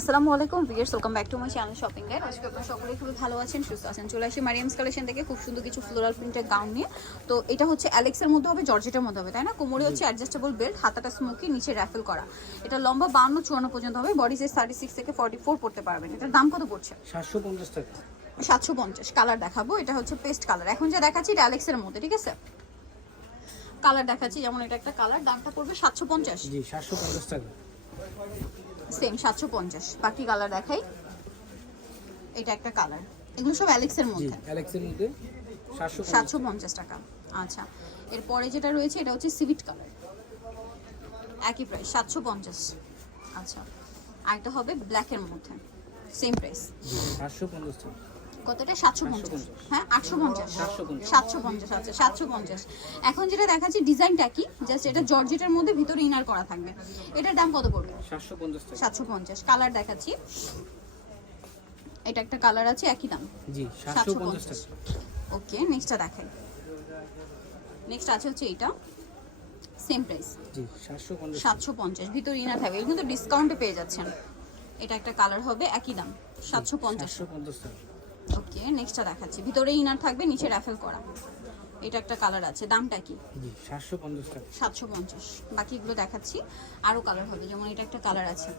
আসসালামু আলাইকুম viewers welcome back to my channel shopping guide আজকে আপনারা সকলেই খুবই ভালো আছেন সুস্থ আছেন। চলে আসি মারিয়ামস কালেকশন থেকে খুব সুন্দর কিছু ফ্লোরাল প্রিন্টের গাউন নিয়ে। তো এটা হচ্ছে অ্যালেক্সের মধ্যে হবে জর্জেটের মধ্যে হবে তাই না? কোমরে হচ্ছে অ্যাডজাস্টেবল বেল্ট হাতাটা স্মোকি নিচে র্যাফেল করা। এটা লম্বা বান্ন চুয়ান্ন পর্যন্ত হবে বডি সাইজ থার্টি সিক্স থেকে ফর্টি ফোর পড়তে পারবেন। এটার দাম কত পড়ছে? সাতশো পঞ্চাশ টাকা। সাতশো পঞ্চাশ কালার দেখাবো। এটা হচ্ছে পেস্ট কালার এখন যা দেখাচ্ছি এটা অ্যালেক্সের মধ্যে ঠিক আছে? কালার দেখাচ্ছি যেমন এটা একটা কালার দামটা পড়বে সাতশো পঞ্চাশ। জি সাতশো পঞ্চাশ টাকা। সেম সাতশো পঞ্চাশ। বাকি কালার দেখাই। এটা একটা কালার এগুলো সব অ্যালেক্সের মধ্যে। অ্যালেক্সের মধ্যে সাতশো পঞ্চাশ। টাকা। আচ্ছা। এরপরে যেটা রয়েছে এটা হচ্ছে সিভিট কালার একই প্রাইস সাতশো পঞ্চাশ। আচ্ছা। আর হবে ব্ল্যাকের মধ্যে। সেম প্রাইস সাতশো পঞ্চাশ কতটা? সাতশো পঞ্চাশ। হ্যাঁ আটশো পঞ্চাশ। সাতশো পঞ্চাশ। আচ্ছা সাতশো পঞ্চাশ। এখন যেটা দেখাচ্ছি ডিজাইনটা কি? জাস্ট এটা জর্জেটের মধ্যে ভিতরে ইনার করা থাকবে। এটার দাম কত পড়বে? সাতশো পঞ্চাশ সাতশো পঞ্চাশ। কালার দেখাচ্ছি। এটা একটা কালার আছে একই দাম? জি সাতশো সাতশো পঞ্চাশ। পঞ্চাশ টাকা ওকে নেক্সটটা দেখাই। নেক্সট আছে হচ্ছে এটা সেম প্রাইস জি সাতশো পঞ্চাশ সাতশো পঞ্চাশ ভিতরে ইনার থাকবে। কিন্তু ডিসকাউন্টে পেয়ে যাচ্ছেন। এটা একটা কালার হবে একই দাম। সাতশো পঞ্চাশ। সাতশো পঞ্চাশ টাকা। ওকে নেক্সটটা দেখাচ্ছি। ভিতরে ইনার থাকবে নিচে র্যাফেল করা। এটা একটা কালার আছে। দামটা কি? সাতশো পঞ্চাশ বাকিগুলো দেখাচ্ছি। আরও কালার হবে। যেমন এটা একটা কালার আছে।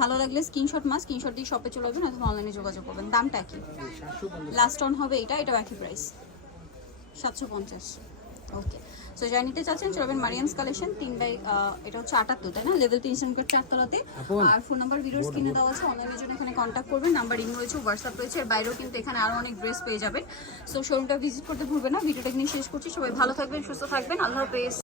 ভালো লাগলে স্ক্রিনশট মাস স্ক্রিনশট দিয়ে শপে চলে যাবেন অথবা অনলাইনে যোগাযোগ করবেন। দামটা কি? লাস্ট অন হবে এটা এটা বাকি প্রাইস সাতশো পঞ্চাশ। ওকে সো নিতে চাচ্ছেন চলবেন মারিয়ামস কালেকশন তিন বাই এটা হচ্ছে আটাত্তর তাই না? লেভেল তিন সেন্টার চারতলাতে। আর ফোন নাম্বার ভিডিওর স্ক্রিনে দেওয়া আছে অনলাইনের জন্য এখানে কন্ট্যাক্ট করবেন নাম্বার ইন রয়েছে হোয়াটসঅ্যাপ রয়েছে এর বাইরেও কিন্তু এখানে আরও অনেক ড্রেস পেয়ে যাবেন। সো শোরুমটা ভিজিট করতে ভুলবেন না ভিডিওটা এখানে শেষ করছি সবাই ভালো থাকবেন সুস্থ থাকবেন আল্লাহ হাফেজ।